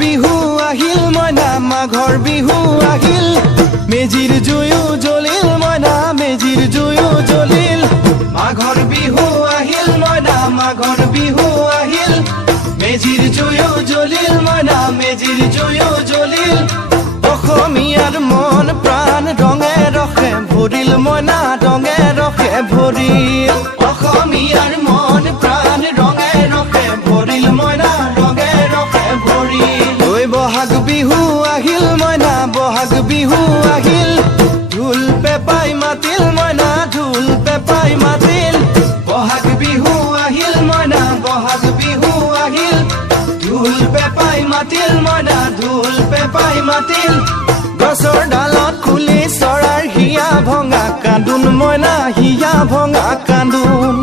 বিহু আহিল মইনা মাঘৰ বিহু আহিল মেজিৰ জুয়ো জ্বলিল মইনা মেজিৰ জুয়ো জ্বলিল মাঘৰ বিহু আহিল মইনা মাঘৰ বিহু আহিল মেজিৰ জুয়ো জ্বলিল মইনা মেজিৰ জুয়ো জ্বলিল অসমীয়াৰ মন প্ৰাণ ৰঙে ৰখে ভৰিল মইনা ৰঙে ৰখে ভৰিল অসমীয়াৰ মন প্ৰাণ ৰঙে ৰখে ভৰিল মইনা ৰঙে ৰখে ভৰিল ঐ বহাগ বিহু আহিল মইনা বহাগ বিহু আহিল ঢোল পেপাই মাতিল মইনা ঢোল পেপাই মাতিল বহাগ বিহু আহিল মইনা বহাগ বিহু আহিল ঢোল পেপাই মাতিল মইনা ঢোল পেপাই মাতিল গছৰ ডালত খুলি চৰাৰ হিয়া ভঙা কান্দোন মইনা হিয়া ভঙা কান্দোন